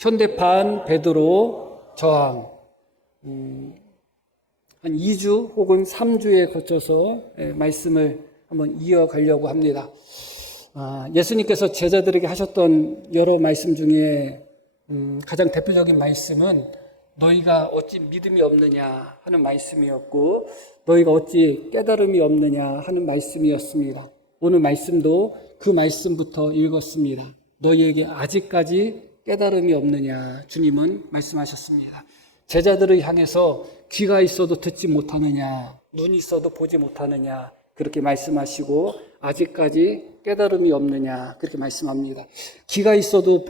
현대판 베드로 저항, 한 2주 혹은 3주에 거쳐서 말씀을 한번 이어가려고 합니다. 예수님께서 제자들에게 하셨던 여러 말씀 중에 가장 대표적인 말씀은 너희가 어찌 믿음이 없느냐 하는 말씀이었고, 너희가 어찌 깨달음이 없느냐 하는 말씀이었습니다. 오늘 말씀도 그 말씀부터 읽었습니다. 너희에게 아직까지 깨달음이 없느냐 주님은 말씀하셨습니다. 제자들을 향해서 귀가 있어도 듣지 못하느냐, 눈이 있어도 보지 못하느냐 그렇게 말씀하시고, 아직까지 깨달음이 없느냐 그렇게 말씀합니다. 귀가 있어도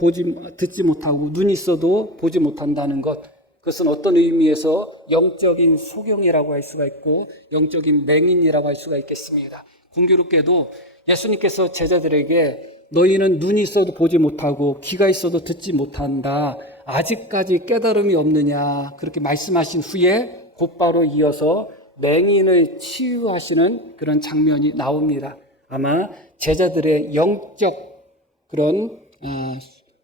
듣지 못하고 눈이 있어도 보지 못한다는 것, 그것은 어떤 의미에서 영적인 소경이라고 할 수가 있고 영적인 맹인이라고 할 수가 있겠습니다. 공교롭게도 예수님께서 제자들에게 너희는 눈이 있어도 보지 못하고 귀가 있어도 듣지 못한다, 아직까지 깨달음이 없느냐 그렇게 말씀하신 후에 곧바로 이어서 맹인을 치유하시는 그런 장면이 나옵니다. 아마 제자들의 영적 그런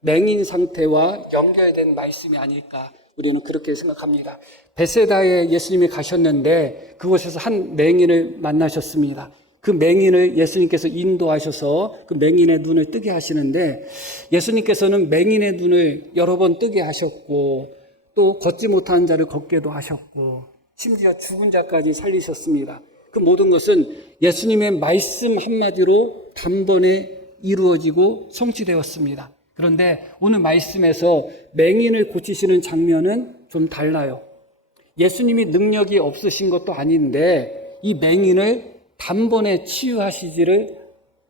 맹인 상태와 연결된 말씀이 아닐까, 우리는 그렇게 생각합니다. 베세다에 예수님이 가셨는데 그곳에서 한 맹인을 만나셨습니다. 그 맹인을 예수님께서 인도하셔서 그 맹인의 눈을 뜨게 하시는데, 예수님께서는 맹인의 눈을 여러 번 뜨게 하셨고, 또 걷지 못하는 자를 걷게도 하셨고, 심지어 죽은 자까지 살리셨습니다. 그 모든 것은 예수님의 말씀 한마디로 단번에 이루어지고 성취되었습니다. 그런데 오늘 말씀에서 맹인을 고치시는 장면은 좀 달라요. 예수님이 능력이 없으신 것도 아닌데 이 맹인을 단번에 치유하시지를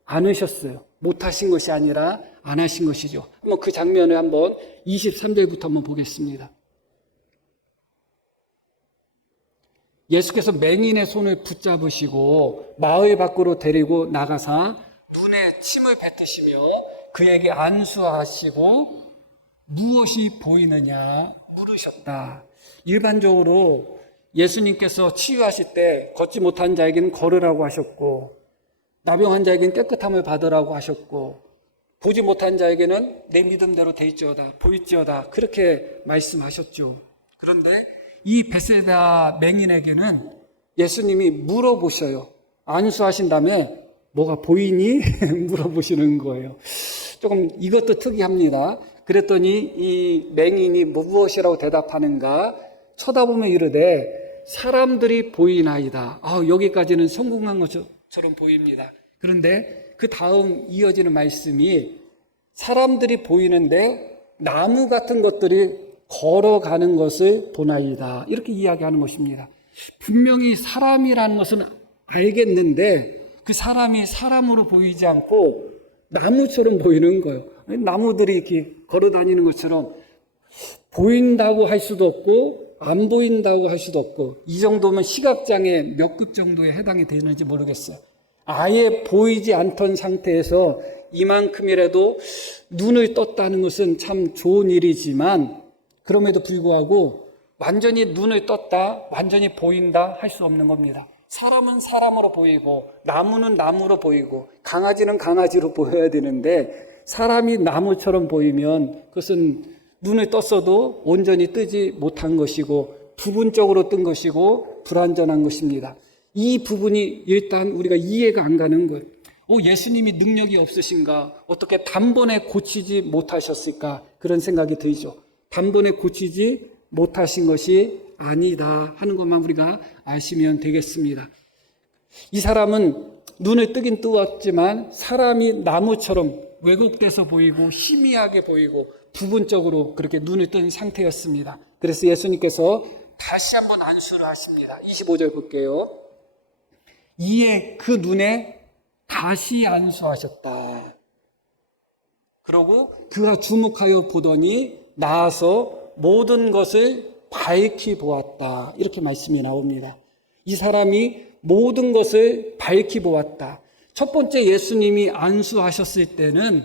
않으셨어요. 못하신 것이 아니라 안 하신 것이죠. 한번 그 장면을 한번 23절부터 한번 보겠습니다. 예수께서 맹인의 손을 붙잡으시고 마을 밖으로 데리고 나가사 눈에 침을 뱉으시며 그에게 안수하시고 무엇이 보이느냐 물으셨다. 일반적으로 예수님께서 치유하실 때 걷지 못한 자에게는 걸으라고 하셨고, 나병한 자에게는 깨끗함을 받으라고 하셨고, 보지 못한 자에게는 내 믿음대로 되있지어다 보일지어다 그렇게 말씀하셨죠. 그런데 이 베세다 맹인에게는 예수님이 물어보셔요. 안수하신 다음에 뭐가 보이니? 물어보시는 거예요. 조금 이것도 특이합니다. 그랬더니 이 맹인이 무엇이라고 대답하는가? 쳐다보며 이르되 사람들이 보이나이다. 여기까지는 성공한 것처럼 보입니다. 그런데 그 다음 이어지는 말씀이 사람들이 보이는데 나무 같은 것들이 걸어가는 것을 보나이다. 이렇게 이야기하는 것입니다. 분명히 사람이라는 것은 알겠는데 그 사람이 사람으로 보이지 않고 나무처럼 보이는 거예요. 나무들이 이렇게 걸어 다니는 것처럼 보인다고 할 수도 없고 안 보인다고 할 수도 없고, 이 정도면 시각장애 몇 급 정도에 해당이 되는지 모르겠어요. 아예 보이지 않던 상태에서 이만큼이라도 눈을 떴다는 것은 참 좋은 일이지만, 그럼에도 불구하고 완전히 눈을 떴다, 완전히 보인다 할 수 없는 겁니다. 사람은 사람으로 보이고 나무는 나무로 보이고 강아지는 강아지로 보여야 되는데, 사람이 나무처럼 보이면 그것은 눈을 떴어도 온전히 뜨지 못한 것이고 부분적으로 뜬 것이고 불완전한 것입니다. 이 부분이 일단 우리가 이해가 안 가는 거예요. 예수님이 능력이 없으신가? 어떻게 단번에 고치지 못하셨을까? 그런 생각이 들죠. 단번에 고치지 못하신 것이 아니다 하는 것만 우리가 아시면 되겠습니다. 이 사람은 눈을 뜨긴 뜨었지만 사람이 나무처럼 왜곡돼서 보이고 희미하게 보이고 부분적으로 그렇게 눈을 뜬 상태였습니다. 그래서 예수님께서 다시 한번 안수를 하십니다. 25절 볼게요. 이에 그 눈에 다시 안수하셨다. 그러고 그가 주목하여 보더니 나아서 모든 것을 밝히 보았다. 이렇게 말씀이 나옵니다. 이 사람이 모든 것을 밝히 보았다. 첫 번째 예수님이 안수하셨을 때는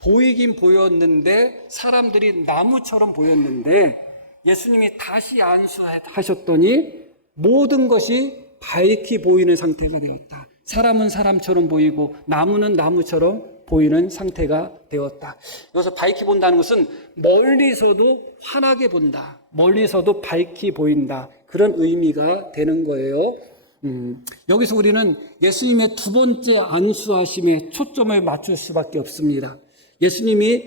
보이긴 보였는데 사람들이 나무처럼 보였는데, 예수님이 다시 안수하셨더니 모든 것이 밝히 보이는 상태가 되었다. 사람은 사람처럼 보이고 나무는 나무처럼 보이는 상태가 되었다. 여기서 밝게 본다는 것은 멀리서도 환하게 본다. 멀리서도 밝게 보인다. 그런 의미가 되는 거예요. 여기서 우리는 예수님의 두 번째 안수하심에 초점을 맞출 수밖에 없습니다. 예수님이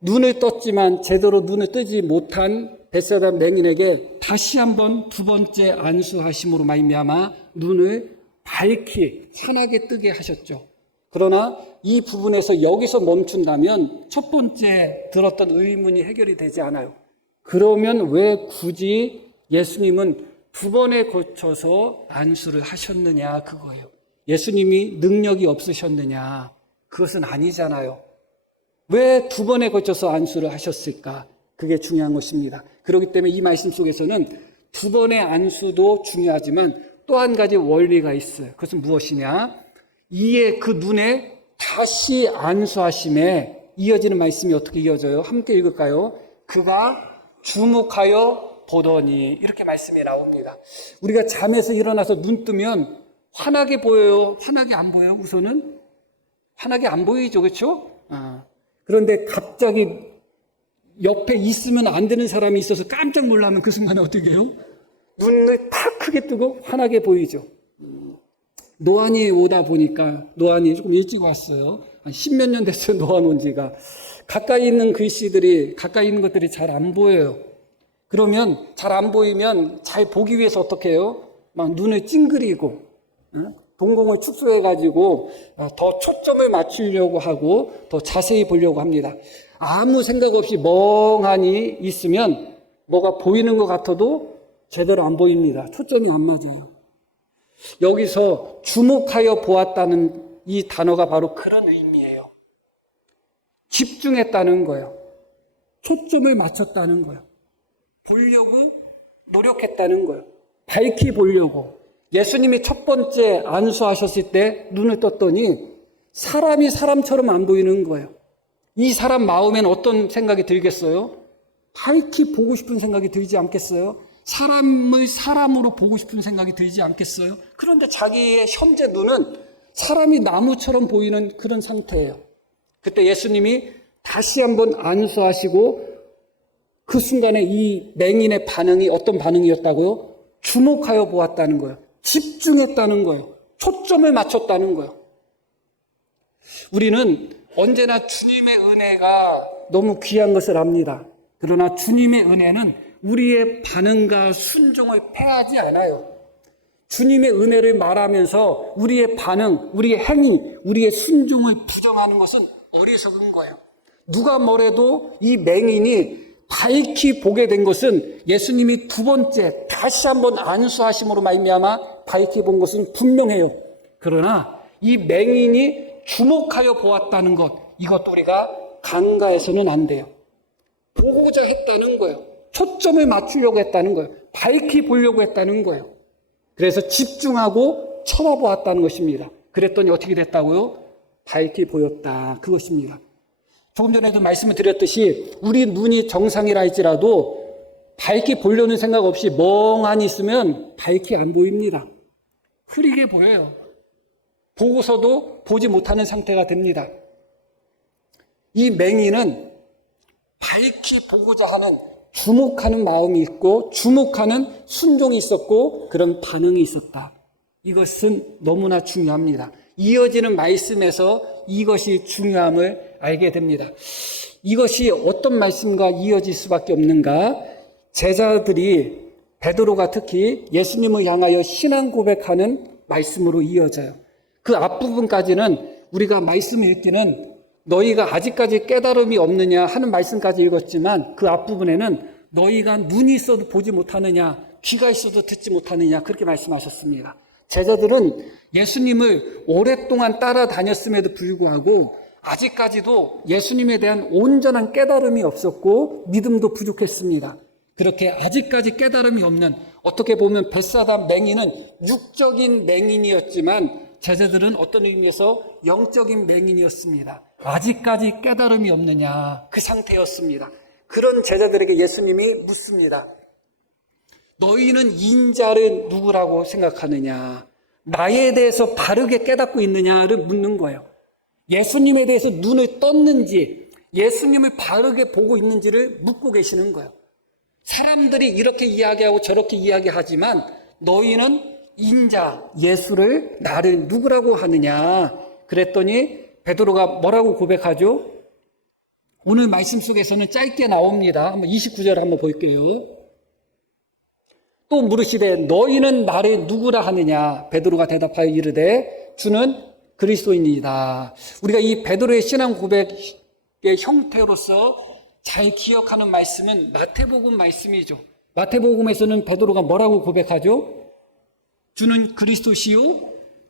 눈을 떴지만 제대로 눈을 뜨지 못한 벳세다 맹인에게 다시 한번 두 번째 안수하심으로 말미암아 눈을 밝게 환하게 뜨게 하셨죠. 그러나 이 부분에서 여기서 멈춘다면 첫 번째 들었던 의문이 해결이 되지 않아요. 그러면 왜 굳이 예수님은 두 번에 걸쳐서 안수를 하셨느냐 그거예요. 예수님이 능력이 없으셨느냐? 그것은 아니잖아요. 왜 두 번에 걸쳐서 안수를 하셨을까? 그게 중요한 것입니다. 그렇기 때문에 이 말씀 속에서는 두 번의 안수도 중요하지만 또 한 가지 원리가 있어요. 그것은 무엇이냐? 이에 그 눈에 다시 안수하심에 이어지는 말씀이 어떻게 이어져요? 함께 읽을까요? 그가 주목하여 보더니 이렇게 말씀이 나옵니다. 우리가 잠에서 일어나서 눈 뜨면 환하게 보여요? 환하게 안 보여요? 우선은 환하게 안 보이죠, 그렇죠? 그런데 갑자기 옆에 있으면 안 되는 사람이 있어서 깜짝 놀라면 그 순간에 어떻게 해요? 눈을 탁 크게 뜨고 환하게 보이죠. 노안이 오다 보니까 노안이 조금 일찍 왔어요. 한 10몇 년 됐어요, 노안 온 지가. 가까이 있는 글씨들이, 가까이 있는 것들이 잘 안 보여요. 그러면 잘 안 보이면 잘 보기 위해서 어떻게 해요? 막 눈을 찡그리고 동공을 축소해가지고 더 초점을 맞추려고 하고 더 자세히 보려고 합니다. 아무 생각 없이 멍하니 있으면 뭐가 보이는 것 같아도 제대로 안 보입니다. 초점이 안 맞아요. 여기서 주목하여 보았다는 이 단어가 바로 그런 의미예요. 집중했다는 거예요. 초점을 맞췄다는 거예요. 보려고 노력했다는 거예요. 밝히 보려고. 예수님이 첫 번째 안수하셨을 때 눈을 떴더니 사람이 사람처럼 안 보이는 거예요. 이 사람 마음엔 어떤 생각이 들겠어요? 밝히 보고 싶은 생각이 들지 않겠어요? 사람을 사람으로 보고 싶은 생각이 들지 않겠어요? 그런데 자기의 현재 눈은 사람이 나무처럼 보이는 그런 상태예요. 그때 예수님이 다시 한번 안수하시고 그 순간에 이 맹인의 반응이 어떤 반응이었다고요? 주목하여 보았다는 거예요. 집중했다는 거예요. 초점을 맞췄다는 거예요. 우리는 언제나 주님의 은혜가 너무 귀한 것을 압니다. 그러나 주님의 은혜는 우리의 반응과 순종을 패하지 않아요. 주님의 은혜를 말하면서 우리의 반응, 우리의 행위, 우리의 순종을 부정하는 것은 어리석은 거예요. 누가 뭐래도 이 맹인이 밝히 보게 된 것은 예수님이 두 번째 다시 한번 안수하심으로 말미암아 밝히 본 것은 분명해요. 그러나 이 맹인이 주목하여 보았다는 것, 이것도 우리가 간과해서는 안 돼요. 보고자 했다는 거예요. 초점을 맞추려고 했다는 거예요. 밝히 보려고 했다는 거예요. 그래서 집중하고 쳐다보았다는 것입니다. 그랬더니 어떻게 됐다고요? 밝히 보였다. 그것입니다. 조금 전에도 말씀을 드렸듯이 우리 눈이 정상이라 할지라도 밝게 보려는 생각 없이 멍하니 있으면 밝게 안 보입니다. 흐리게 보여요. 보고서도 보지 못하는 상태가 됩니다. 이 맹인은 밝히 보고자 하는 주목하는 마음이 있고 주목하는 순종이 있었고 그런 반응이 있었다. 이것은 너무나 중요합니다. 이어지는 말씀에서 이것이 중요함을 알게 됩니다. 이것이 어떤 말씀과 이어질 수밖에 없는가? 제자들이 베드로가 특히 예수님을 향하여 신앙 고백하는 말씀으로 이어져요. 그 앞부분까지는 우리가 말씀을 읽기는 너희가 아직까지 깨달음이 없느냐 하는 말씀까지 읽었지만 그 앞부분에는 너희가 눈이 있어도 보지 못하느냐, 귀가 있어도 듣지 못하느냐 그렇게 말씀하셨습니다. 제자들은 예수님을 오랫동안 따라다녔음에도 불구하고 아직까지도 예수님에 대한 온전한 깨달음이 없었고 믿음도 부족했습니다. 그렇게 아직까지 깨달음이 없는, 어떻게 보면 벳사다 맹인은 육적인 맹인이었지만 제자들은 어떤 의미에서 영적인 맹인이었습니다. 아직까지 깨달음이 없느냐, 그 상태였습니다. 그런 제자들에게 예수님이 묻습니다. 너희는 인자를 누구라고 생각하느냐? 나에 대해서 바르게 깨닫고 있느냐를 묻는 거예요. 예수님에 대해서 눈을 떴는지, 예수님을 바르게 보고 있는지를 묻고 계시는 거예요. 사람들이 이렇게 이야기하고 저렇게 이야기하지만 너희는 인자 예수를 나를 누구라고 하느냐. 그랬더니 베드로가 뭐라고 고백하죠? 오늘 말씀 속에서는 짧게 나옵니다. 한번 29절 한번 볼게요. 또 물으시되 너희는 나를 누구라 하느냐. 베드로가 대답하여 이르되 주는 그리스도인이다. 우리가 이 베드로의 신앙 고백의 형태로서 잘 기억하는 말씀은 마태복음 말씀이죠. 마태복음에서는 베드로가 뭐라고 고백하죠? 주는 그리스도시요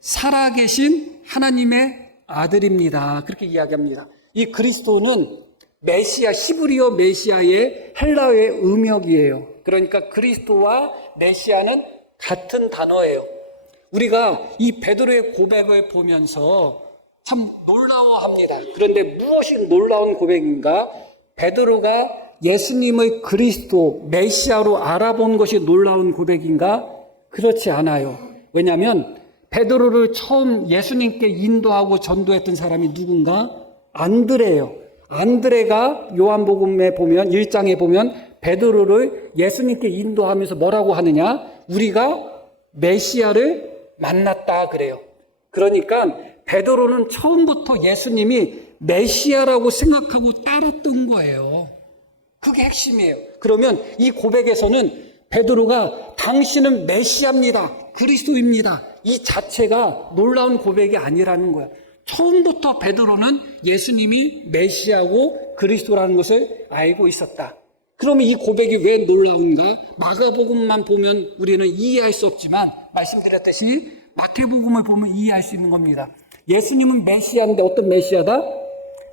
살아계신 하나님의 아들입니다. 그렇게 이야기합니다. 이 그리스도는 메시아, 히브리어 메시아의 헬라어의 음역이에요. 그러니까 그리스도와 메시아는 같은 단어예요. 우리가 이 베드로의 고백을 보면서 참 놀라워합니다. 그런데 무엇이 놀라운 고백인가? 베드로가 예수님의 그리스도, 메시아로 알아본 것이 놀라운 고백인가? 그렇지 않아요. 왜냐하면 베드로를 처음 예수님께 인도하고 전도했던 사람이 누군가? 안드레예요. 안드레가 요한복음에 보면 1장에 보면 베드로를 예수님께 인도하면서 뭐라고 하느냐? 우리가 메시아를 만났다 그래요. 그러니까 베드로는 처음부터 예수님이 메시아라고 생각하고 따랐던 거예요. 그게 핵심이에요. 그러면 이 고백에서는 베드로가 당신은 메시아입니다. 그리스도입니다. 이 자체가 놀라운 고백이 아니라는 거예요. 처음부터 베드로는 예수님이 메시아고 그리스도라는 것을 알고 있었다. 그러면 이 고백이 왜 놀라운가? 마가복음만 보면 우리는 이해할 수 없지만 말씀드렸듯이 마태복음을 보면 이해할 수 있는 겁니다. 예수님은 메시아인데 어떤 메시아다?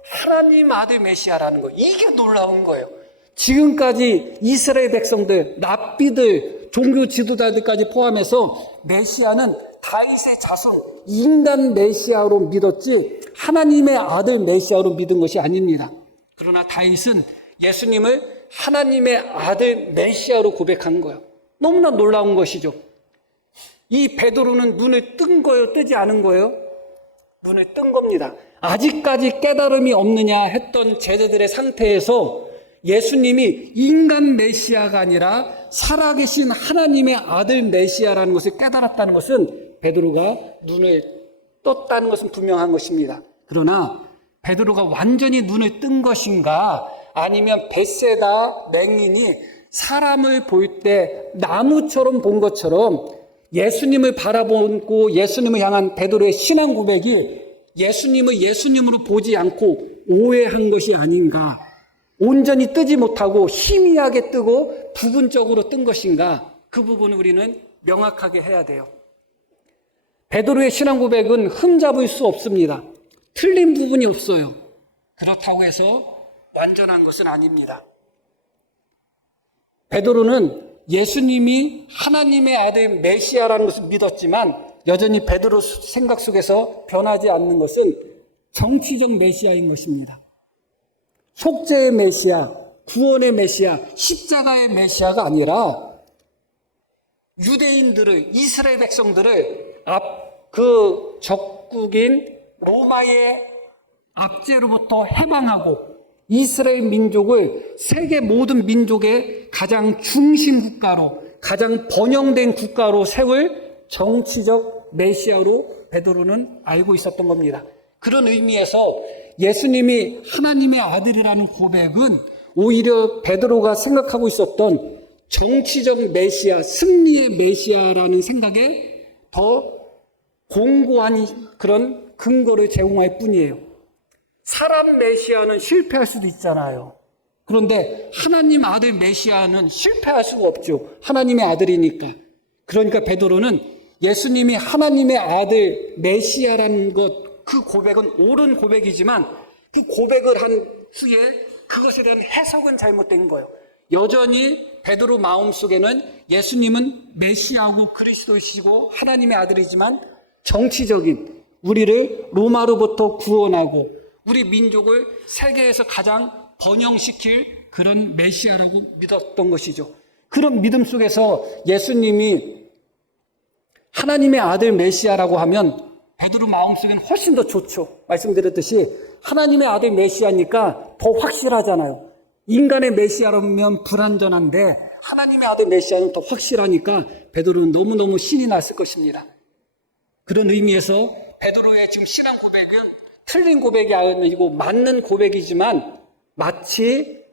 하나님 아들 메시아라는 거예요. 이게 놀라운 거예요. 지금까지 이스라엘 백성들, 랍비들, 종교 지도자들까지 포함해서 메시아는 다윗의 자손, 인간 메시아로 믿었지 하나님의 아들 메시아로 믿은 것이 아닙니다. 그러나 다윗은 예수님을 하나님의 아들 메시아로 고백한 거예요. 너무나 놀라운 것이죠. 이 베드로는 눈을 뜬 거예요? 뜨지 않은 거예요? 눈을 뜬 겁니다. 아직까지 깨달음이 없느냐 했던 제자들의 상태에서 예수님이 인간 메시아가 아니라 살아계신 하나님의 아들 메시아라는 것을 깨달았다는 것은 베드로가 눈을 떴다는 것은 분명한 것입니다. 그러나 베드로가 완전히 눈을 뜬 것인가 아니면 벳세다 맹인이 사람을 볼 때 나무처럼 본 것처럼 예수님을 바라보고 예수님을 향한 베드로의 신앙 고백이 예수님을 예수님으로 보지 않고 오해한 것이 아닌가. 온전히 뜨지 못하고 희미하게 뜨고 부분적으로 뜬 것인가. 그 부분을 우리는 명확하게 해야 돼요. 베드로의 신앙 고백은 흠잡을 수 없습니다. 틀린 부분이 없어요. 그렇다고 해서 완전한 것은 아닙니다. 베드로는 예수님이 하나님의 아들 메시아라는 것을 믿었지만 여전히 베드로 생각 속에서 변하지 않는 것은 정치적 메시아인 것입니다. 속죄의 메시아, 구원의 메시아, 십자가의 메시아가 아니라 유대인들을, 이스라엘 백성들을 그 적국인 로마의 압제로부터 해방하고 이스라엘 민족을 세계 모든 민족의 가장 중심 국가로, 가장 번영된 국가로 세울 정치적 메시아로 베드로는 알고 있었던 겁니다. 그런 의미에서 예수님이 하나님의 아들이라는 고백은 오히려 베드로가 생각하고 있었던 정치적 메시아, 승리의 메시아라는 생각에 더 공고한 그런 근거를 제공할 뿐이에요. 사람 메시아는 실패할 수도 있잖아요. 그런데 하나님 아들 메시아는 실패할 수가 없죠. 하나님의 아들이니까. 그러니까 베드로는 예수님이 하나님의 아들 메시아라는 것, 그 고백은 옳은 고백이지만 그 고백을 한 후에 그것에 대한 해석은 잘못된 거예요. 여전히 베드로 마음속에는 예수님은 메시아고 그리스도이시고 하나님의 아들이지만 정치적인 우리를 로마로부터 구원하고 우리 민족을 세계에서 가장 번영시킬 그런 메시아라고 믿었던 것이죠. 그런 믿음 속에서 예수님이 하나님의 아들 메시아라고 하면 베드로 마음속에는 훨씬 더 좋죠. 말씀드렸듯이 하나님의 아들 메시아니까 더 확실하잖아요. 인간의 메시아라면 불완전한데 하나님의 아들 메시아는 더 확실하니까 베드로는 너무너무 신이 났을 것입니다. 그런 의미에서 베드로의 지금 신앙 고백은 틀린 고백이 아니고 맞는 고백이지만 마치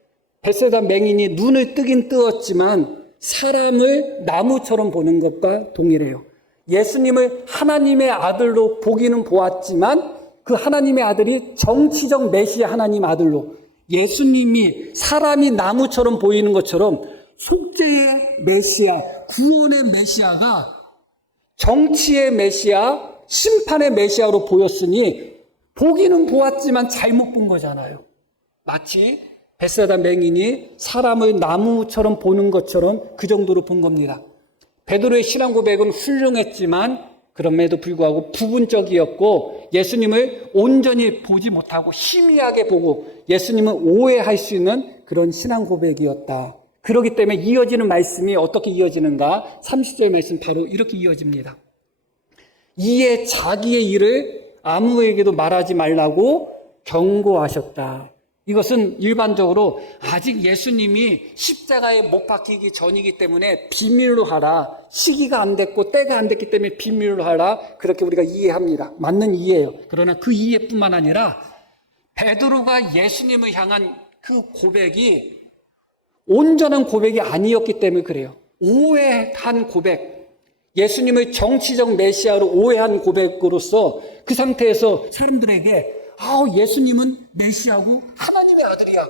벳세다 맹인이 눈을 뜨긴 뜨었지만 사람을 나무처럼 보는 것과 동일해요. 예수님을 하나님의 아들로 보기는 보았지만 그 하나님의 아들이 정치적 메시아 하나님 아들로 예수님이 사람이 나무처럼 보이는 것처럼 속죄의 메시아, 구원의 메시아가 정치의 메시아, 심판의 메시아로 보였으니 보기는 보았지만 잘못 본 거잖아요. 마치 벳세다 맹인이 사람을 나무처럼 보는 것처럼 그 정도로 본 겁니다. 베드로의 신앙 고백은 훌륭했지만 그럼에도 불구하고 부분적이었고 예수님을 온전히 보지 못하고 희미하게 보고 예수님을 오해할 수 있는 그런 신앙 고백이었다. 그렇기 때문에 이어지는 말씀이 어떻게 이어지는가? 30절 말씀 바로 이렇게 이어집니다. 이에 자기의 일을 아무에게도 말하지 말라고 경고하셨다. 이것은 일반적으로 아직 예수님이 십자가에 못 박히기 전이기 때문에 비밀로 하라. 시기가 안 됐고 때가 안 됐기 때문에 비밀로 하라. 그렇게 우리가 이해합니다. 맞는 이해예요. 그러나 그 이해뿐만 아니라 베드로가 예수님을 향한 그 고백이 온전한 고백이 아니었기 때문에 그래요. 오해한 고백, 예수님을 정치적 메시아로 오해한 고백으로서 그 상태에서 사람들에게 예수님은 메시아고 하나님의 아들이야.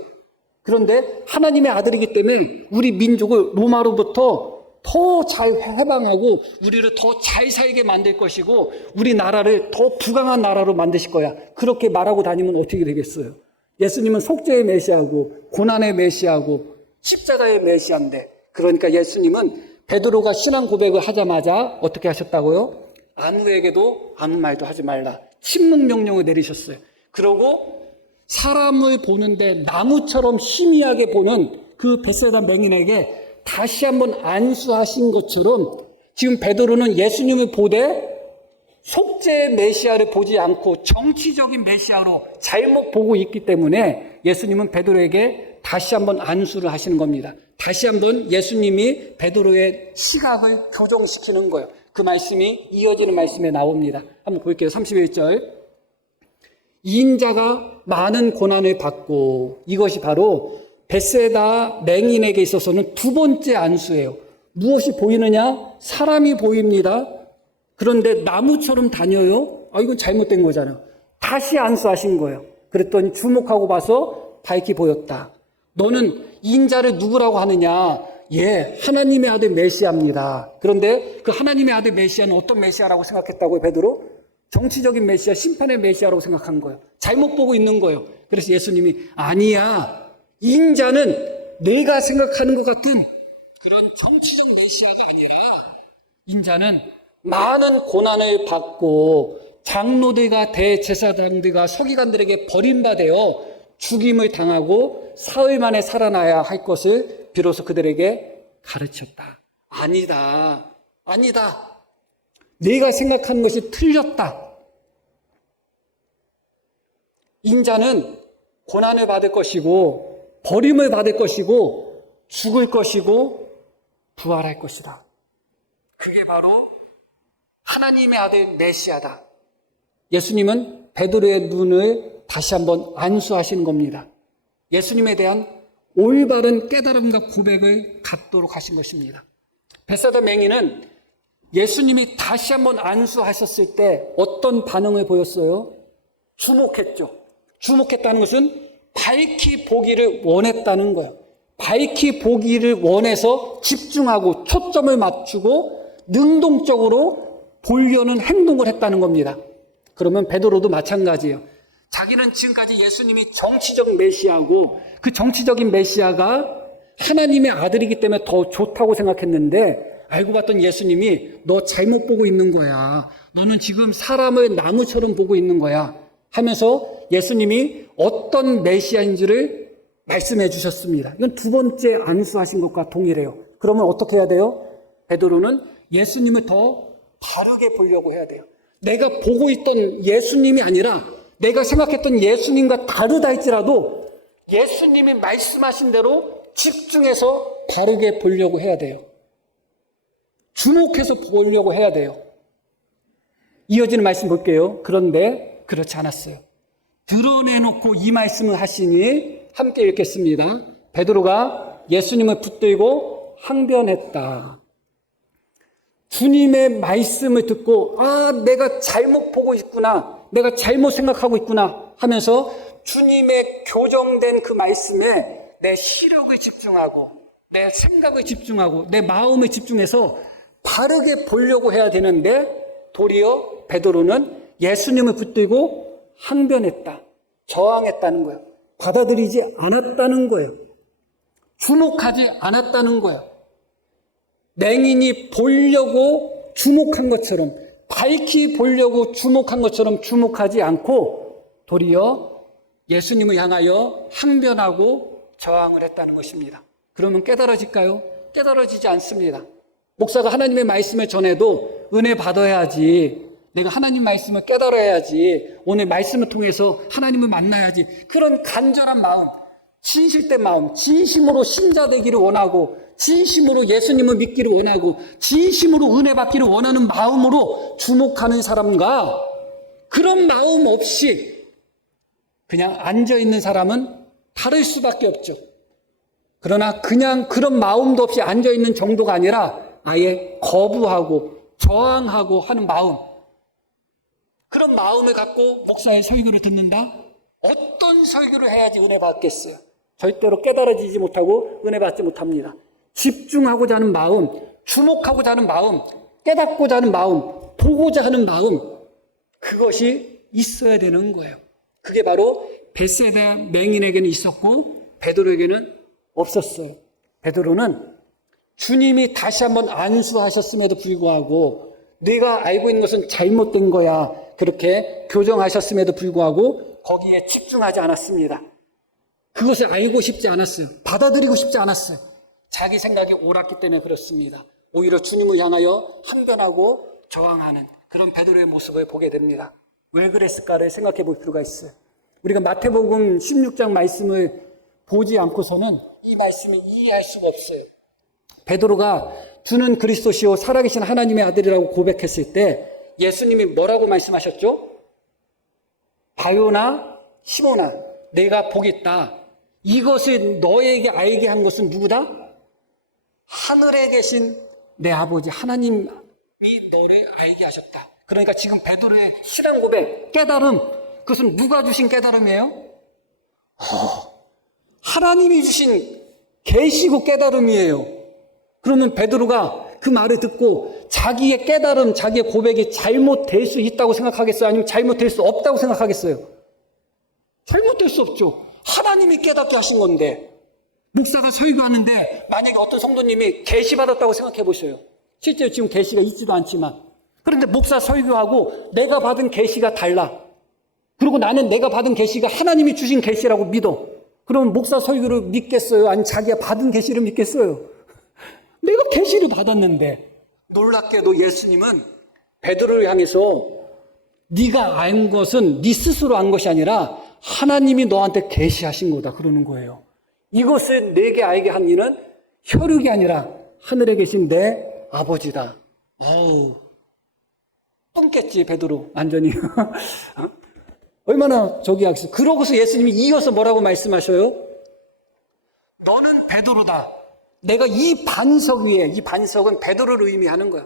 그런데 하나님의 아들이기 때문에 우리 민족을 로마로부터 더 잘 해방하고 우리를 더 잘 살게 만들 것이고 우리나라를 더 부강한 나라로 만드실 거야. 그렇게 말하고 다니면 어떻게 되겠어요? 예수님은 속죄의 메시아고 고난의 메시아고 십자가의 메시아인데, 그러니까 예수님은 베드로가 신앙 고백을 하자마자 어떻게 하셨다고요? 아무에게도 아무 말도 하지 말라. 침묵 명령을 내리셨어요. 그러고 사람을 보는데 나무처럼 희미하게 보는 그 벳세다 맹인에게 다시 한번 안수하신 것처럼 지금 베드로는 예수님을 보되 속죄의 메시아를 보지 않고 정치적인 메시아로 잘못 보고 있기 때문에 예수님은 베드로에게 다시 한번 안수를 하시는 겁니다. 다시 한번 예수님이 베드로의 시각을 교정시키는 거예요. 그 말씀이 이어지는 말씀에 나옵니다. 한번 볼게요. 31절. 인자가 많은 고난을 받고, 이것이 바로 벳세다 맹인에게 있어서는 두 번째 안수예요. 무엇이 보이느냐? 사람이 보입니다. 그런데 나무처럼 다녀요? 이건 잘못된 거잖아요. 다시 안수하신 거예요. 그랬더니 주목하고 봐서 밝히 보였다. 너는 인자를 누구라고 하느냐? 하나님의 아들 메시아입니다. 그런데 그 하나님의 아들 메시아는 어떤 메시아라고 생각했다고요, 베드로? 정치적인 메시아, 심판의 메시아라고 생각한 거예요. 잘못 보고 있는 거예요. 그래서 예수님이 아니야. 인자는 내가 생각하는 것 같은 그런 정치적 메시아가 아니라 인자는 많은 고난을 받고 장로들과 대제사장들과 서기관들에게 버림받아 죽임을 당하고 사흘 만에 살아나야 할 것을 비로소 그들에게 가르쳤다. 아니다. 내가 생각하는 것이 틀렸다. 인자는 고난을 받을 것이고 버림을 받을 것이고 죽을 것이고 부활할 것이다. 그게 바로 하나님의 아들 메시아다. 예수님은 베드로의 눈을 다시 한번 안수하시는 겁니다. 예수님에 대한 올바른 깨달음과 고백을 갖도록 하신 것입니다. 벳세다 맹인은 예수님이 다시 한번 안수하셨을 때 어떤 반응을 보였어요? 주목했죠. 주목했다는 것은 밝히 보기를 원했다는 거예요. 밝히 보기를 원해서 집중하고 초점을 맞추고 능동적으로 보려는 행동을 했다는 겁니다. 그러면 베드로도 마찬가지예요. 자기는 지금까지 예수님이 정치적 메시아고 그 정치적인 메시아가 하나님의 아들이기 때문에 더 좋다고 생각했는데 알고 봤더니 예수님이 너 잘못 보고 있는 거야. 너는 지금 사람을 나무처럼 보고 있는 거야. 하면서 예수님이 어떤 메시아인지를 말씀해 주셨습니다. 이건 두 번째 안수하신 것과 동일해요. 그러면 어떻게 해야 돼요? 베드로는 예수님을 더 다르게 보려고 해야 돼요. 내가 보고 있던 예수님이 아니라 내가 생각했던 예수님과 다르다 할지라도 예수님이 말씀하신 대로 집중해서 바르게 보려고 해야 돼요. 주목해서 보려고 해야 돼요. 이어지는 말씀 볼게요. 그런데 그렇지 않았어요. 드러내놓고 이 말씀을 하시니 함께 읽겠습니다. 베드로가 예수님을 붙들고 항변했다. 주님의 말씀을 듣고 내가 잘못 보고 있구나, 내가 잘못 생각하고 있구나 하면서 주님의 교정된 그 말씀에 내 시력을 집중하고 내 생각을 집중하고 내 마음을 집중해서 바르게 보려고 해야 되는데 도리어 베드로는 예수님을 붙들고 항변했다. 저항했다는 거예요. 받아들이지 않았다는 거예요. 주목하지 않았다는 거예요. 맹인이 보려고 주목한 것처럼, 밝히 보려고 주목한 것처럼 주목하지 않고 도리어 예수님을 향하여 항변하고 저항을 했다는 것입니다. 그러면 깨달아질까요? 깨달아지지 않습니다. 목사가 하나님의 말씀을 전해도 은혜 받아야지, 내가 하나님 말씀을 깨달아야지, 오늘 말씀을 통해서 하나님을 만나야지, 그런 간절한 마음, 진실된 마음, 진심으로 신자 되기를 원하고 진심으로 예수님을 믿기를 원하고 진심으로 은혜 받기를 원하는 마음으로 주목하는 사람과 그런 마음 없이 그냥 앉아있는 사람은 다를 수밖에 없죠. 그러나 그냥 그런 마음도 없이 앉아있는 정도가 아니라 아예 거부하고 저항하고 하는 마음, 그런 마음을 갖고 목사의 설교를 듣는다? 어떤 설교를 해야지 은혜 받겠어요? 절대로 깨달아지지 못하고 은혜 받지 못합니다. 집중하고자 하는 마음, 주목하고자 하는 마음, 깨닫고자 하는 마음, 보고자 하는 마음, 그것이 있어야 되는 거예요. 그게 바로 벳세다 맹인에게는 있었고 베드로에게는 없었어요. 베드로는 주님이 다시 한번 안수하셨음에도 불구하고 네가 알고 있는 것은 잘못된 거야, 그렇게 교정하셨음에도 불구하고 거기에 집중하지 않았습니다. 그것을 알고 싶지 않았어요. 받아들이고 싶지 않았어요. 자기 생각이 옳았기 때문에 그렇습니다. 오히려 주님을 향하여 항변하고 저항하는 그런 베드로의 모습을 보게 됩니다. 왜 그랬을까를 생각해 볼 필요가 있어요. 우리가 마태복음 16장 말씀을 보지 않고서는 이 말씀을 이해할 수가 없어요. 베드로가 주는 그리스도시요 살아계신 하나님의 아들이라고 고백했을 때 예수님이 뭐라고 말씀하셨죠? 바요나 시몬아, 내가 보겠다. 이것을 너에게 알게 한 것은 누구다? 하늘에 계신 내 아버지 하나님이 너를 알게 하셨다. 그러니까 지금 베드로의 신앙 고백, 깨달음, 그것은 누가 주신 깨달음이에요? 하나님이 주신 계시고 깨달음이에요. 그러면 베드로가 그 말을 듣고 자기의 깨달음, 자기의 고백이 잘못될 수 있다고 생각하겠어요? 아니면 잘못될 수 없다고 생각하겠어요? 잘못될 수 없죠. 하나님이 깨닫게 하신 건데, 목사가 설교하는데 만약에 어떤 성도님이 계시 받았다고 생각해 보셔요. 실제로 지금 계시가 있지도 않지만, 그런데 목사 설교하고 내가 받은 계시가 달라. 그리고 나는 내가 받은 계시가 하나님이 주신 계시라고 믿어. 그러면 목사 설교를 믿겠어요? 아니면 자기가 받은 계시를 믿겠어요? 내가 계시를 받았는데. 놀랍게도 예수님은 베드로를 향해서 네가 안 것은 네 스스로 안 것이 아니라 하나님이 너한테 계시하신 거다 그러는 거예요. 이것을 내게 알게 한 이는 혈육이 아니라 하늘에 계신 내 아버지다. 아우, 뚱겠지 베드로 완전히. 얼마나 저기 하겠어. 그러고서 예수님이 이어서 뭐라고 말씀하셔요? 너는 베드로다. 내가 이 반석 위에, 이 반석은 베드로를 의미하는 거야.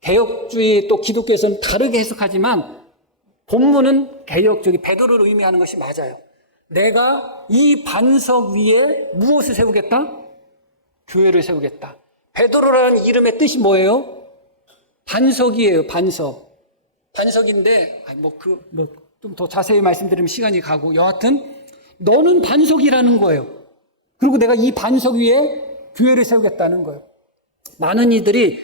개혁주의 또 기독교에서는 다르게 해석하지만 본문은 개혁적이 베드로를 의미하는 것이 맞아요. 내가 이 반석 위에 무엇을 세우겠다? 교회를 세우겠다. 베드로라는 이름의 뜻이 뭐예요? 반석이에요. 반석. 반석인데 좀 더 자세히 말씀드리면 시간이 가고, 여하튼 너는 반석이라는 거예요. 그리고 내가 이 반석 위에 교회를 세우겠다는 거예요. 많은 이들이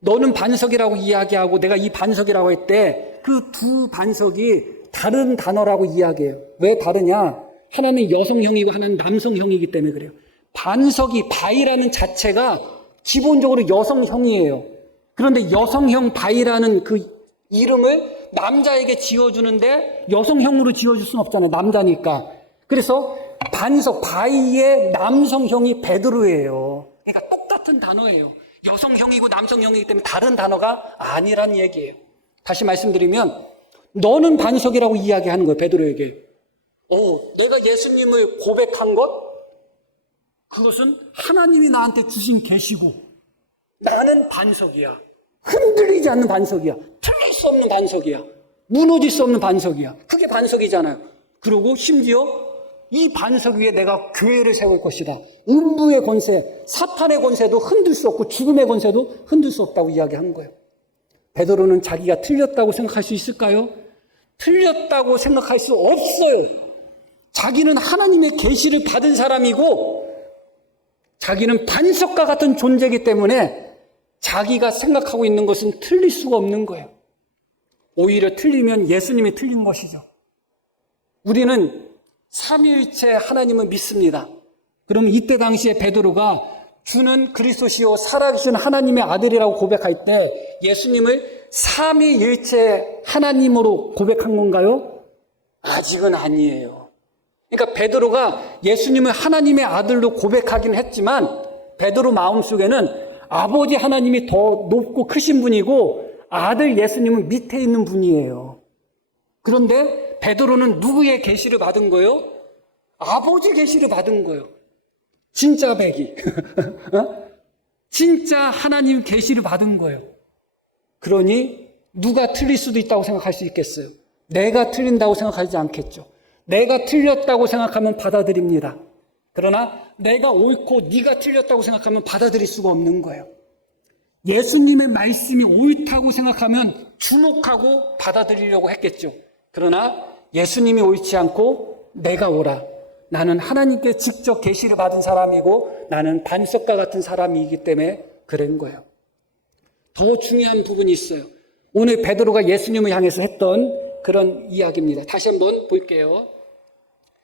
너는 반석이라고 이야기하고 내가 이 반석이라고 할 때 그 두 반석이 다른 단어라고 이야기해요. 왜 다르냐? 하나는 여성형이고 하나는 남성형이기 때문에 그래요. 반석이, 바위라는 자체가 기본적으로 여성형이에요. 그런데 여성형 바위라는 그 이름을 남자에게 지어주는데 여성형으로 지어줄 수는 없잖아요. 남자니까. 그래서 반석, 바위의 남성형이 베드로예요. 그러니까 똑같은 단어예요. 여성형이고 남성형이기 때문에 다른 단어가 아니란 얘기예요. 다시 말씀드리면 너는 반석이라고 이야기하는 거예요. 베드로에게. 내가 예수님을 고백한 것? 그것은 하나님이 나한테 주신 계시고 나는 반석이야. 흔들리지 않는 반석이야. 틀릴 수 없는 반석이야. 무너질 수 없는 반석이야. 그게 반석이잖아요. 그리고 심지어 이 반석 위에 내가 교회를 세울 것이다. 음부의 권세, 사탄의 권세도 흔들 수 없고 죽음의 권세도 흔들 수 없다고 이야기한 거예요. 베드로는 자기가 틀렸다고 생각할 수 있을까요? 틀렸다고 생각할 수 없어요. 자기는 하나님의 계시를 받은 사람이고 자기는 반석과 같은 존재이기 때문에 자기가 생각하고 있는 것은 틀릴 수가 없는 거예요. 오히려 틀리면 예수님이 틀린 것이죠. 우리는 삼위일체 하나님을 믿습니다. 그럼 이때 당시에 베드로가 주는 그리스도시요 살아계신 하나님의 아들이라고 고백할 때 예수님을 삼위일체 하나님으로 고백한 건가요? 아직은 아니에요. 그러니까 베드로가 예수님을 하나님의 아들로 고백하긴 했지만 베드로 마음속에는 아버지 하나님이 더 높고 크신 분이고 아들 예수님은 밑에 있는 분이에요. 그런데 베드로는 누구의 계시를 받은 거예요? 아버지 계시를 받은 거예요. 진짜 배기. 진짜 하나님 계시를 받은 거예요. 그러니 누가 틀릴 수도 있다고 생각할 수 있겠어요? 내가 틀린다고 생각하지 않겠죠. 내가 틀렸다고 생각하면 받아들입니다. 그러나 내가 옳고 네가 틀렸다고 생각하면 받아들일 수가 없는 거예요. 예수님의 말씀이 옳다고 생각하면 주목하고 받아들이려고 했겠죠. 그러나 예수님이 옳지 않고 내가 옳아. 나는 하나님께 직접 계시를 받은 사람이고 나는 반석과 같은 사람이기 때문에 그런 거예요. 더 중요한 부분이 있어요. 오늘 베드로가 예수님을 향해서 했던 그런 이야기입니다. 다시 한번 볼게요.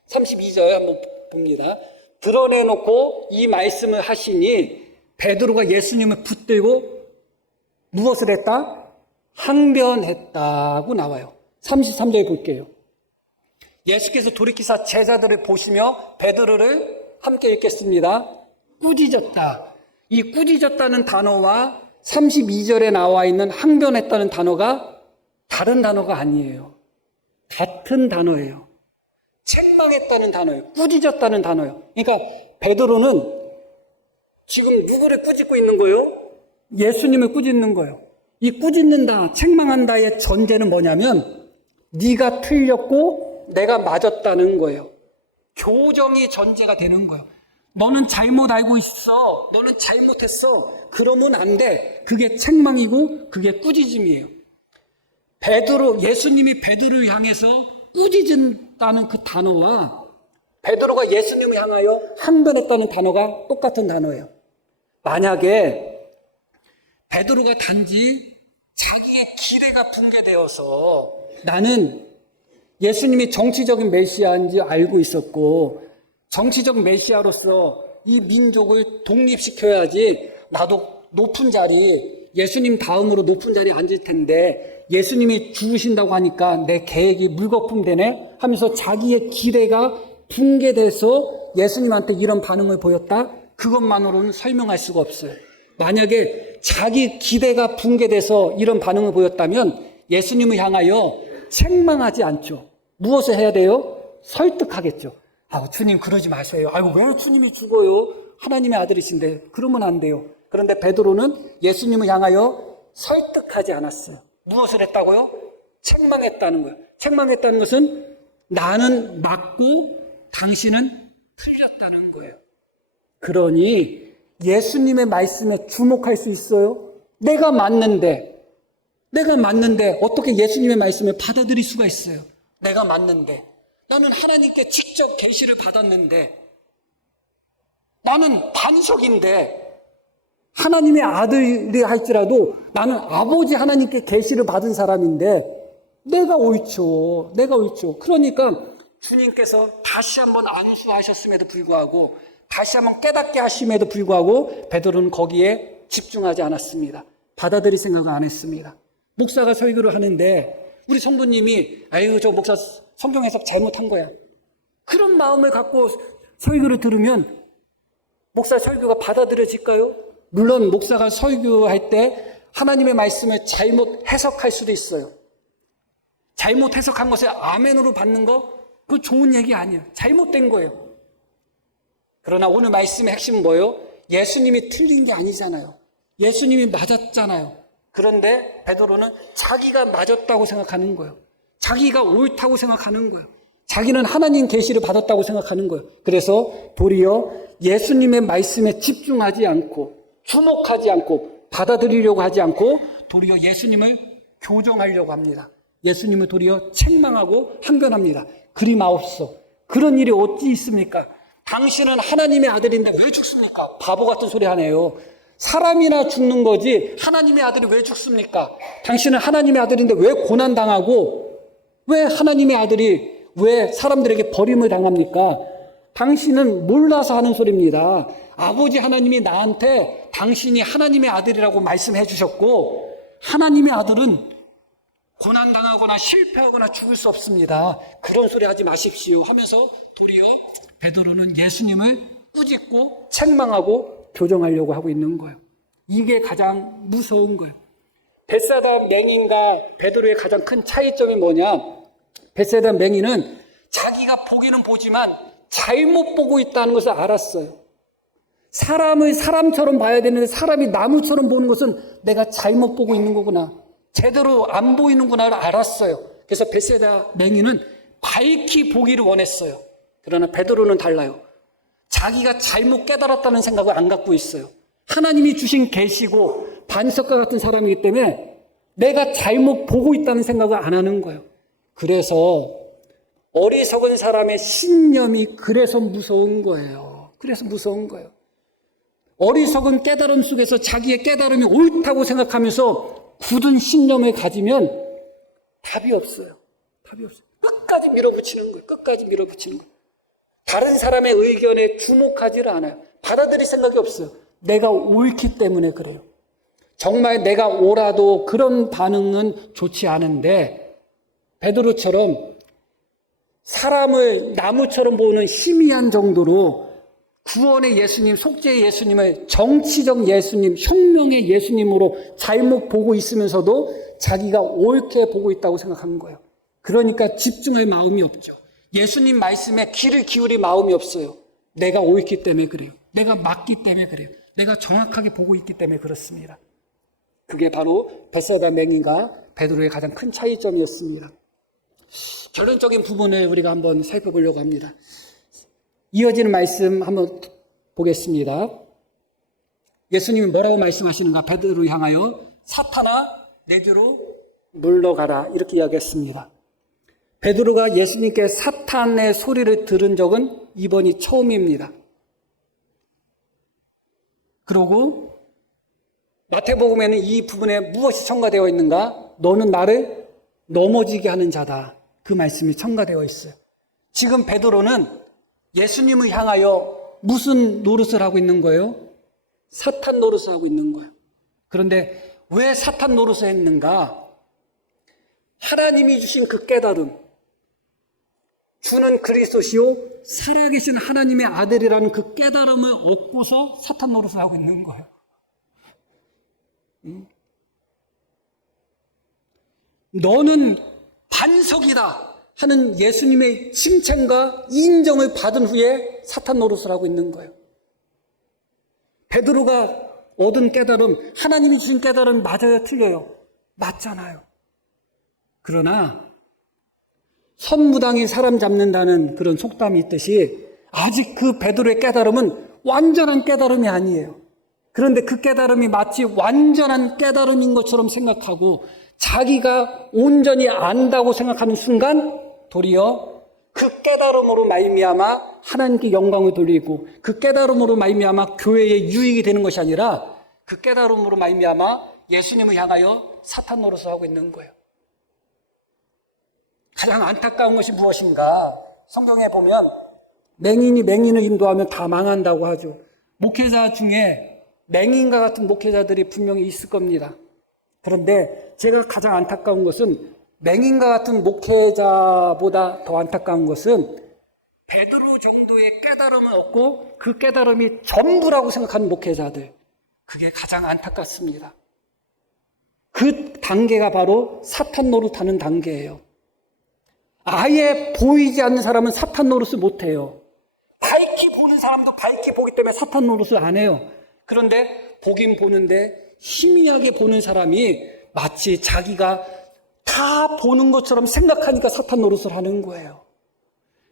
32절 한번 봅니다. 드러내놓고 이 말씀을 하시니 베드로가 예수님을 붙들고 무엇을 했다? 항변했다고 나와요. 33절 볼게요. 예수께서 돌이키사 제자들을 보시며 베드로를 함께 읽겠습니다. 꾸짖었다. 이 꾸짖었다는 단어와 32절에 나와 있는 항변했다는 단어가 다른 단어가 아니에요. 같은 단어예요. 책망했다는 단어예요. 꾸짖었다는 단어예요. 그러니까 베드로는 지금 누구를 꾸짖고 있는 거예요? 예수님을 꾸짖는 거예요. 이 꾸짖는다, 책망한다의 전제는 뭐냐면 네가 틀렸고 내가 맞았다는 거예요. 교정이 전제가 되는 거예요. 너는 잘못 알고 있어. 너는 잘못했어. 그러면 안 돼. 그게 책망이고 그게 꾸짖음이에요. 예수님이 베드로를 향해서 꾸짖은다는 그 단어와 베드로가 예수님을 향하여 항변했다는 단어가 똑같은 단어예요. 만약에 베드로가 단지 자기의 기대가 붕괴되어서 나는 예수님이 정치적인 메시아인지 알고 있었고 정치적 메시아로서 이 민족을 독립시켜야지 나도 높은 자리, 예수님 다음으로 높은 자리에 앉을 텐데 예수님이 죽으신다고 하니까 내 계획이 물거품되네 하면서 자기의 기대가 붕괴돼서 예수님한테 이런 반응을 보였다? 그것만으로는 설명할 수가 없어요. 만약에 자기 기대가 붕괴돼서 이런 반응을 보였다면 예수님을 향하여 책망하지 않죠. 무엇을 해야 돼요? 설득하겠죠. 주님 그러지 마세요. 왜 주님이 죽어요? 하나님의 아들이신데 그러면 안 돼요. 그런데 베드로는 예수님을 향하여 설득하지 않았어요. 무엇을 했다고요? 책망했다는 거예요. 책망했다는 것은 나는 맞고 당신은 틀렸다는 거예요. 그러니 예수님의 말씀에 주목할 수 있어요? 내가 맞는데 어떻게 예수님의 말씀을 받아들일 수가 있어요? 내가 맞는데 나는 하나님께 직접 계시를 받았는데 나는 반석인데 하나님의 아들이 할지라도 나는 아버지 하나님께 계시를 받은 사람인데 내가 옳죠. 그러니까 주님께서 다시 한번 안수하셨음에도 불구하고 다시 한번 깨닫게 하심에도 불구하고 베드로는 거기에 집중하지 않았습니다. 받아들일 생각을 안 했습니다. 목사가 설교를 하는데 우리 성도님이 아이고 저 목사 성경 해석 잘못한 거야. 그런 마음을 갖고 설교를 들으면 목사 설교가 받아들여질까요? 물론 목사가 설교할 때 하나님의 말씀을 잘못 해석할 수도 있어요. 잘못 해석한 것을 아멘으로 받는 거 그거 좋은 얘기 아니에요. 잘못된 거예요. 그러나 오늘 말씀의 핵심은 뭐예요? 예수님이 틀린 게 아니잖아요. 예수님이 맞았잖아요. 그런데 베드로는 자기가 맞았다고 생각하는 거예요. 자기가 옳다고 생각하는 거예요. 자기는 하나님 계시를 받았다고 생각하는 거예요. 그래서 도리어 예수님의 말씀에 집중하지 않고 주목하지 않고 받아들이려고 하지 않고 도리어 예수님을 교정하려고 합니다. 예수님을 도리어 책망하고 항변합니다. 그리 마옵소서. 그런 일이 어찌 있습니까? 당신은 하나님의 아들인데 왜 죽습니까? 바보 같은 소리 하네요. 사람이나 죽는 거지 하나님의 아들이 왜 죽습니까? 당신은 하나님의 아들인데 왜 고난당하고 왜 하나님의 아들이 왜 사람들에게 버림을 당합니까? 당신은 몰라서 하는 소리입니다. 아버지 하나님이 나한테 당신이 하나님의 아들이라고 말씀해 주셨고 하나님의 아들은 고난당하거나 실패하거나 죽을 수 없습니다. 그런 소리 하지 마십시오 하면서 도리어 베드로는 예수님을 꾸짖고 책망하고 교정하려고 하고 있는 거예요. 이게 가장 무서운 거예요. 벳사다 맹인과 베드로의 가장 큰 차이점이 뭐냐? 벳사다 맹인은 자기가 보기는 보지만 잘못 보고 있다는 것을 알았어요. 사람을 사람처럼 봐야 되는데 사람이 나무처럼 보는 것은 내가 잘못 보고 있는 거구나. 제대로 안 보이는구나를 알았어요. 그래서 벳사다 맹인은 밝히 보기를 원했어요. 그러나 베드로는 달라요. 자기가 잘못 깨달았다는 생각을 안 갖고 있어요. 하나님이 주신 계시고 반석과 같은 사람이기 때문에 내가 잘못 보고 있다는 생각을 안 하는 거예요. 그래서 어리석은 사람의 신념이 그래서 무서운 거예요. 그래서 무서운 거예요. 어리석은 깨달음 속에서 자기의 깨달음이 옳다고 생각하면서 굳은 신념을 가지면 답이 없어요. 답이 없어요. 끝까지 밀어붙이는 거예요. 끝까지 밀어붙이는 거예요. 다른 사람의 의견에 주목하지를 않아요. 받아들일 생각이 없어요. 내가 옳기 때문에 그래요. 정말 내가 옳아도 그런 반응은 좋지 않은데 베드로처럼 사람을 나무처럼 보는 희미한 정도로 구원의 예수님, 속죄의 예수님을 정치적 예수님, 혁명의 예수님으로 잘못 보고 있으면서도 자기가 옳게 보고 있다고 생각하는 거예요. 그러니까 집중할 마음이 없죠. 예수님 말씀에 귀를 기울일 마음이 없어요. 내가 옳기 때문에 그래요. 내가 맞기 때문에 그래요. 내가 정확하게 보고 있기 때문에 그렇습니다. 그게 바로 벳사다 맹인과 베드로의 가장 큰 차이점이었습니다. 결론적인 부분을 우리가 한번 살펴보려고 합니다. 이어지는 말씀 한번 보겠습니다. 예수님이 뭐라고 말씀하시는가? 베드로를 향하여 사탄아 내게로 물러가라 이렇게 이야기했습니다. 베드로가 예수님께 사탄의 소리를 들은 적은 이번이 처음입니다. 그리고 마태복음에는 이 부분에 무엇이 첨가되어 있는가? 너는 나를 넘어지게 하는 자다. 그 말씀이 첨가되어 있어요. 지금 베드로는 예수님을 향하여 무슨 노릇을 하고 있는 거예요? 사탄 노릇을 하고 있는 거예요. 그런데 왜 사탄 노릇을 했는가? 하나님이 주신 그 깨달음, 주는 그리스도시요 살아계신 하나님의 아들이라는 그 깨달음을 얻고서 사탄 노릇을 하고 있는 거예요. 너는 반석이다 하는 예수님의 칭찬과 인정을 받은 후에 사탄 노릇을 하고 있는 거예요. 베드로가 얻은 깨달음, 하나님이 주신 깨달음 맞아요, 틀려요? 맞잖아요. 그러나 선무당이 사람 잡는다는 그런 속담이 있듯이 아직 그 베드로의 깨달음은 완전한 깨달음이 아니에요. 그런데 그 깨달음이 마치 완전한 깨달음인 것처럼 생각하고 자기가 온전히 안다고 생각하는 순간 도리어 그 깨달음으로 말미암아 하나님께 영광을 돌리고 그 깨달음으로 말미암아 교회에 유익이 되는 것이 아니라 그 깨달음으로 말미암아 예수님을 향하여 사탄 노릇을 하고 있는 거예요. 가장 안타까운 것이 무엇인가? 성경에 보면 맹인이 맹인을 인도하면 다 망한다고 하죠. 목회자 중에 맹인과 같은 목회자들이 분명히 있을 겁니다. 그런데 제가 가장 안타까운 것은 맹인과 같은 목회자보다 더 안타까운 것은 베드로 정도의 깨달음을 얻고 그 깨달음이 전부라고 생각하는 목회자들, 그게 가장 안타깝습니다. 그 단계가 바로 사탄 노릇하는 단계예요. 아예 보이지 않는 사람은 사탄 노릇을 못해요. 밝히 보는 사람도 밝히 보기 때문에 사탄 노릇을 안 해요. 그런데 보긴 보는데 희미하게 보는 사람이 마치 자기가 다 보는 것처럼 생각하니까 사탄 노릇을 하는 거예요.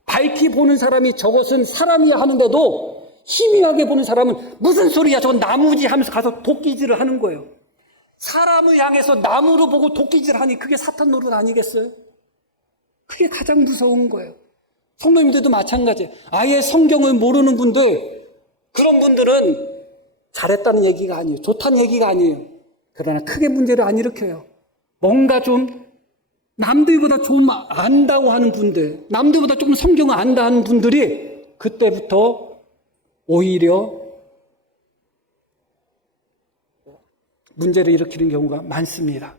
밝히 보는 사람이 저것은 사람이야 하는데도 희미하게 보는 사람은 무슨 소리야 저건 나무지 하면서 가서 도끼질을 하는 거예요. 사람을 향해서 나무로 보고 도끼질하니 그게 사탄 노릇 아니겠어요? 그게 가장 무서운 거예요. 성도님들도 마찬가지예요. 아예 성경을 모르는 분들, 그런 분들은 잘했다는 얘기가 아니에요. 좋다는 얘기가 아니에요. 그러나 크게 문제를 안 일으켜요. 뭔가 좀 남들보다 좀 안다고 하는 분들, 남들보다 조금 성경을 안다 하는 분들이 그때부터 오히려 문제를 일으키는 경우가 많습니다.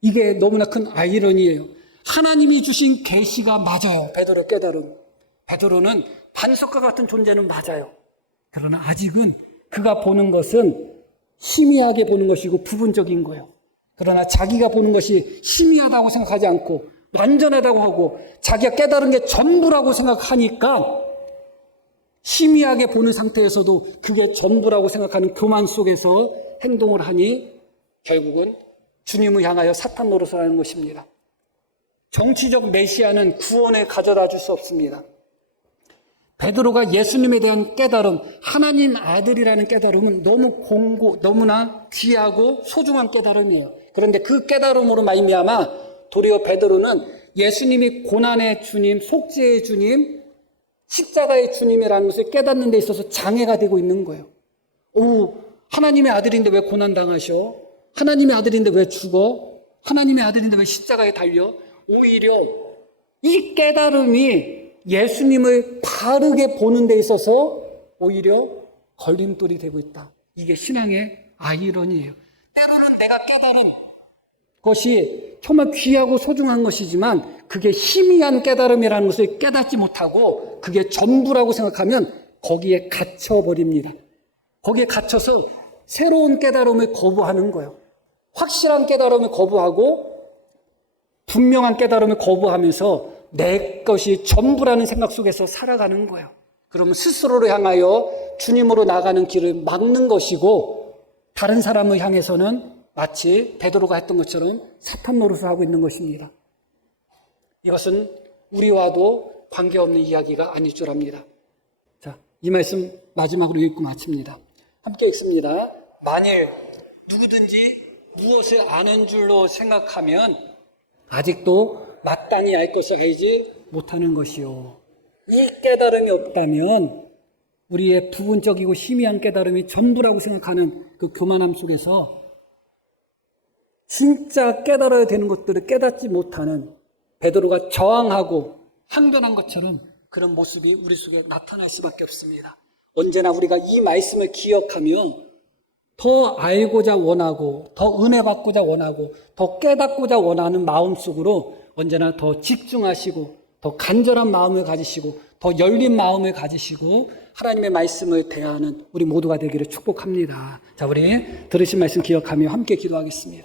이게 너무나 큰 아이러니예요. 하나님이 주신 계시가 맞아요. 베드로의 깨달음. 베드로는 반석과 같은 존재는 맞아요. 그러나 아직은 그가 보는 것은 희미하게 보는 것이고 부분적인 거예요. 그러나 자기가 보는 것이 희미하다고 생각하지 않고 완전하다고 하고 자기가 깨달은 게 전부라고 생각하니까 희미하게 보는 상태에서도 그게 전부라고 생각하는 교만 속에서 행동을 하니 결국은 주님을 향하여 사탄 노릇을 하는 것입니다. 정치적 메시아는 구원을 가져다 줄 수 없습니다. 베드로가 예수님에 대한 깨달음, 하나님 아들이라는 깨달음은 너무나 귀하고 소중한 깨달음이에요. 그런데 그 깨달음으로 말미암아 도리어 베드로는 예수님이 고난의 주님, 속죄의 주님, 십자가의 주님이라는 것을 깨닫는 데 있어서 장애가 되고 있는 거예요. 하나님의 아들인데 왜 고난당하셔? 하나님의 아들인데 왜 죽어? 하나님의 아들인데 왜 십자가에 달려? 오히려 이 깨달음이 예수님을 바르게 보는 데 있어서 오히려 걸림돌이 되고 있다. 이게 신앙의 아이러니예요. 때로는 내가 깨달은 것이 정말 귀하고 소중한 것이지만 그게 희미한 깨달음이라는 것을 깨닫지 못하고 그게 전부라고 생각하면 거기에 갇혀버립니다. 거기에 갇혀서 새로운 깨달음을 거부하는 거예요. 확실한 깨달음을 거부하고 분명한 깨달음을 거부하면서 내 것이 전부라는 생각 속에서 살아가는 거예요. 그러면 스스로를 향하여 주님으로 나가는 길을 막는 것이고 다른 사람을 향해서는 마치 베드로가 했던 것처럼 사탄 노릇을 하고 있는 것입니다. 이것은 우리와도 관계없는 이야기가 아닐 줄 압니다. 자, 이 말씀 마지막으로 읽고 마칩니다. 함께 읽습니다. 만일 누구든지 무엇을 아는 줄로 생각하면 아직도 마땅히 알 것을 알지 못하는 것이요. 이 깨달음이 없다면 우리의 부분적이고 희미한 깨달음이 전부라고 생각하는 그 교만함 속에서 진짜 깨달아야 되는 것들을 깨닫지 못하는 베드로가 저항하고 항변한 것처럼 그런 모습이 우리 속에 나타날 수밖에 없습니다. 언제나 우리가 이 말씀을 기억하며 더 알고자 원하고 더 은혜 받고자 원하고 더 깨닫고자 원하는 마음속으로 언제나 더 집중하시고 더 간절한 마음을 가지시고 더 열린 마음을 가지시고 하나님의 말씀을 대하는 우리 모두가 되기를 축복합니다. 자, 우리 들으신 말씀 기억하며 함께 기도하겠습니다.